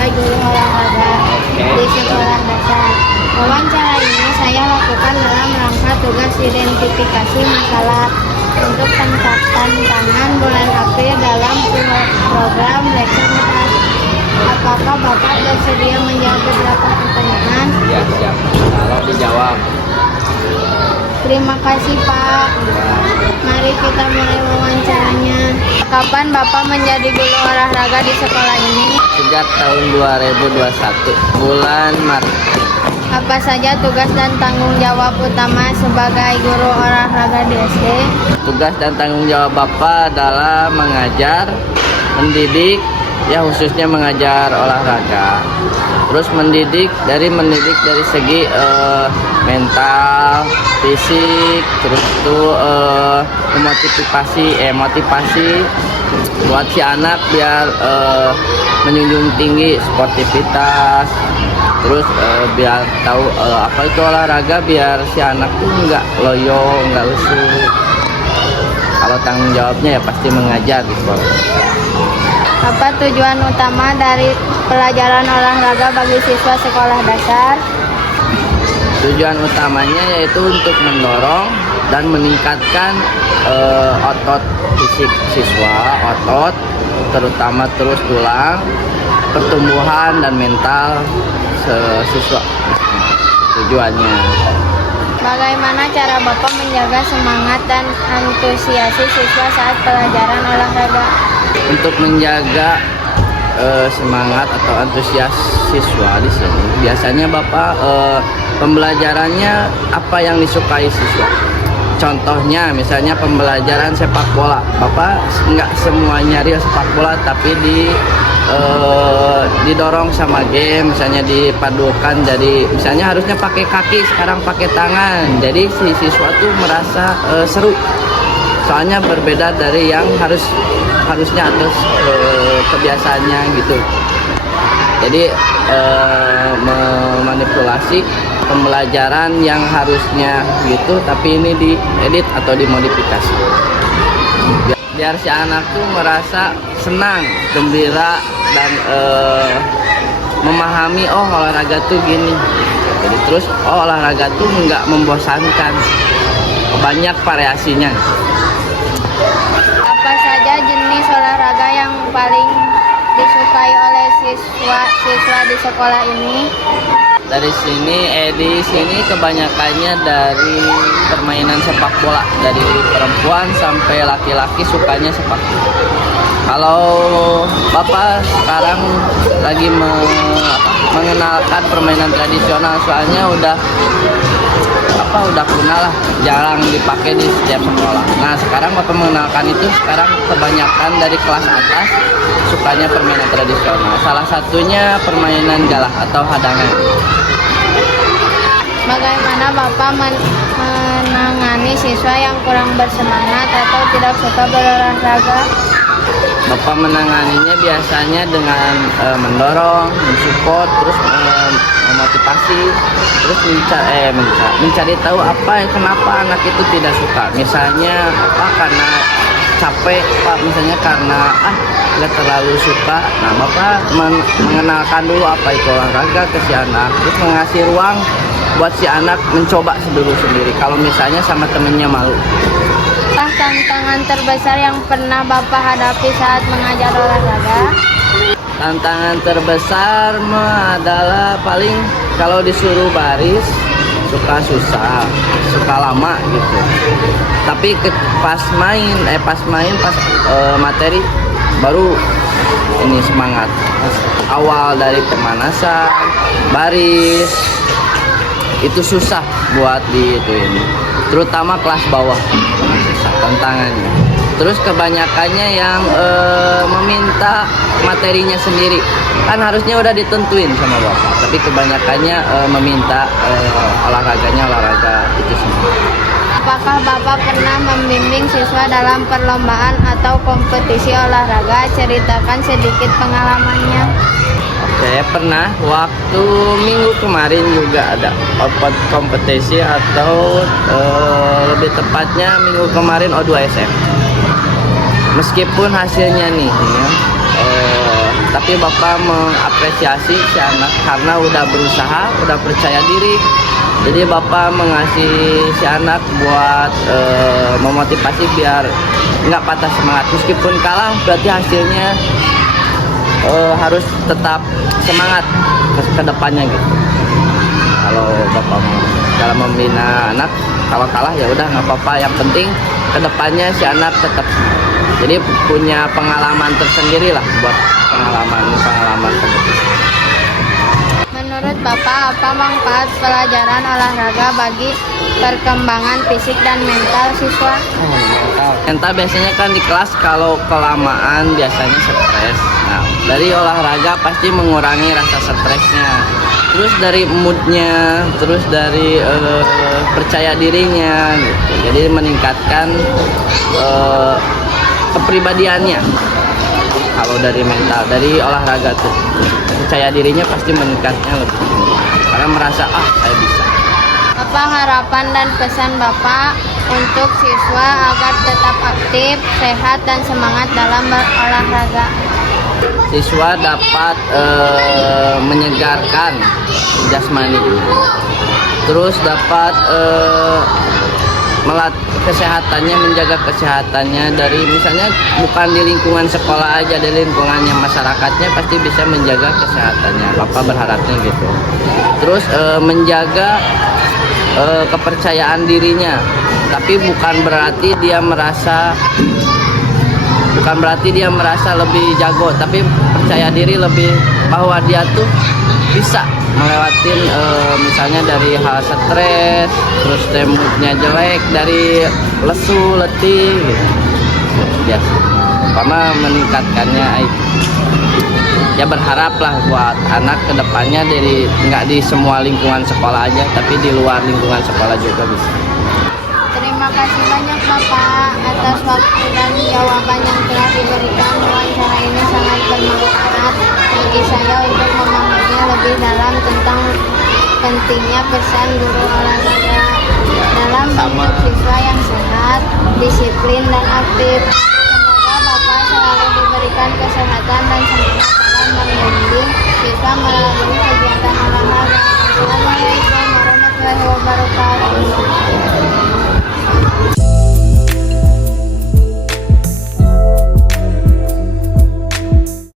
sebagai guru olahraga di sekolah dasar. Wawancara ini saya lakukan dalam rangka tugas identifikasi masalah untuk tantangan bulan April dalam program Leksantas. Apakah Bapak bersedia menjawab beberapa pertanyaan? Ya, siap. Kalau dijawab. Terima kasih Pak. Mari kita mulai wawancaranya. Kapan Bapak menjadi guru olahraga di sekolah ini? Sejak tahun 2021, bulan Maret. Apa saja tugas dan tanggung jawab utama sebagai guru olahraga di SD? Tugas dan tanggung jawab Bapak adalah mengajar, mendidik, ya khususnya mengajar olahraga. Terus mendidik dari segi mental, fisik, terus itu motivasi buat si anak biar menjunjung tinggi sportivitas. Terus biar tahu apa itu olahraga, biar si anak tuh nggak loyo, nggak lesu. Kalau tanggung jawabnya ya pasti mengajar di sekolah. Apa tujuan utama dari pelajaran olahraga bagi siswa sekolah dasar? Tujuan utamanya yaitu untuk mendorong dan meningkatkan otot fisik siswa, otot terutama terus tulang, pertumbuhan dan mental siswa. Tujuannya. Bagaimana cara Bapak menjaga semangat dan antusiasi siswa saat pelajaran olahraga? Untuk menjaga semangat atau antusias siswa di sini, biasanya Bapak pembelajarannya apa yang disukai siswa. Contohnya misalnya pembelajaran sepak bola, Bapak nggak semua nyari sepak bola, tapi didorong sama game, misalnya dipadukan, jadi misalnya harusnya pakai kaki, sekarang pakai tangan, jadi si siswa tuh merasa seru, soalnya berbeda dari yang harusnya atas kebiasaannya gitu. Jadi memanipulasi pembelajaran yang harusnya gitu, tapi ini diedit atau dimodifikasi biar si anak tuh merasa senang, gembira, dan memahami olahraga tuh gini. Jadi terus olahraga tuh nggak membosankan, banyak variasinya. Apa saja jenis olahraga yang paling disukai oleh siswa di sekolah ini? Di sini kebanyakannya dari permainan sepak bola, dari perempuan sampai laki-laki sukanya sepak bola. Kalau Bapak sekarang lagi mengenalkan permainan tradisional, soalnya udah punah lah, jarang dipakai di setiap sekolah. Nah sekarang Bapak mengenalkan itu, sekarang kebanyakan dari kelas atas sukanya permainan tradisional. Salah satunya permainan galah atau hadangan. Bagaimana Bapak menangani siswa yang kurang bersemangat atau tidak suka berolahraga? Bapak menanganinya biasanya dengan mendorong, mensupport, terus memotivasi, terus mencari tahu kenapa anak itu tidak suka. Misalnya karena capek Pak, misalnya karena nggak terlalu suka. Nah Bapak mengenalkan dulu apa itu olahraga ke si anak, terus mengasih ruang buat si anak mencoba dulu sendiri. Kalau misalnya sama temennya malu. Apa tantangan terbesar yang pernah Bapak hadapi saat mengajar olahraga? Tantangan terbesar adalah paling kalau disuruh baris suka susah, suka lama gitu. Tapi pas materi baru ini semangat. Awal dari pemanasan, baris itu susah buat ini, terutama kelas bawah, susah tantangannya. Terus kebanyakannya yang meminta materinya sendiri, kan harusnya udah ditentuin sama Bapak, tapi kebanyakannya meminta olahraga itu sendiri. Apakah Bapak pernah membimbing siswa dalam perlombaan atau kompetisi olahraga? Ceritakan sedikit pengalamannya. Saya pernah waktu minggu kemarin juga ada kompetisi, atau lebih tepatnya minggu kemarin O2SM. Meskipun hasilnya nih tapi Bapak mengapresiasi si anak karena udah berusaha, udah percaya diri. Jadi Bapak mengasih si anak buat memotivasi biar nggak patah semangat. Meskipun kalah, berarti hasilnya harus tetap semangat ke depannya gitu. Kalau Bapak dalam membina anak, kalau kalah ya udah nggak apa-apa. Yang penting kedepannya si anak tetap, jadi punya pengalaman tersendiri lah buat pengalaman kompetisi. Menurut Bapak, apa manfaat pelajaran olahraga bagi perkembangan fisik dan mental siswa? Mental biasanya kan di kelas kalau kelamaan biasanya stres. Nah, dari olahraga pasti mengurangi rasa stresnya. Terus dari moodnya, terus dari percaya dirinya gitu. Jadi meningkatkan kepribadiannya. Kalau dari mental, dari olahraga tuh percaya dirinya pasti meningkatnya lebih karena merasa saya bisa. Apa harapan dan pesan Bapak untuk siswa agar tetap aktif, sehat, dan semangat dalam berolahraga? Siswa dapat menyegarkan jasmani, terus dapat melatih kesehatannya, menjaga kesehatannya dari misalnya bukan di lingkungan sekolah aja, di lingkungannya masyarakatnya pasti bisa menjaga kesehatannya. Bapak berharapnya gitu. Terus menjaga kepercayaan dirinya, tapi bukan berarti dia merasa lebih jago, tapi percaya diri lebih bahwa dia tuh bisa melewatin misalnya dari hal stres, terus moodnya jelek, dari lesu, letih gitu. Biasa pertama meningkatkannya ya, berharap lah buat anak kedepannya dari nggak di semua lingkungan sekolah aja, tapi di luar lingkungan sekolah juga bisa. Terima kasih banyak Bapak atas waktu dan jawaban yang telah diberikan. Wawancara ini sangat bermanfaat bagi saya untuk memahaminya lebih dalam tentang pentingnya pesan guru olahraga dalam bentuk siswa yang sehat, disiplin, dan aktif.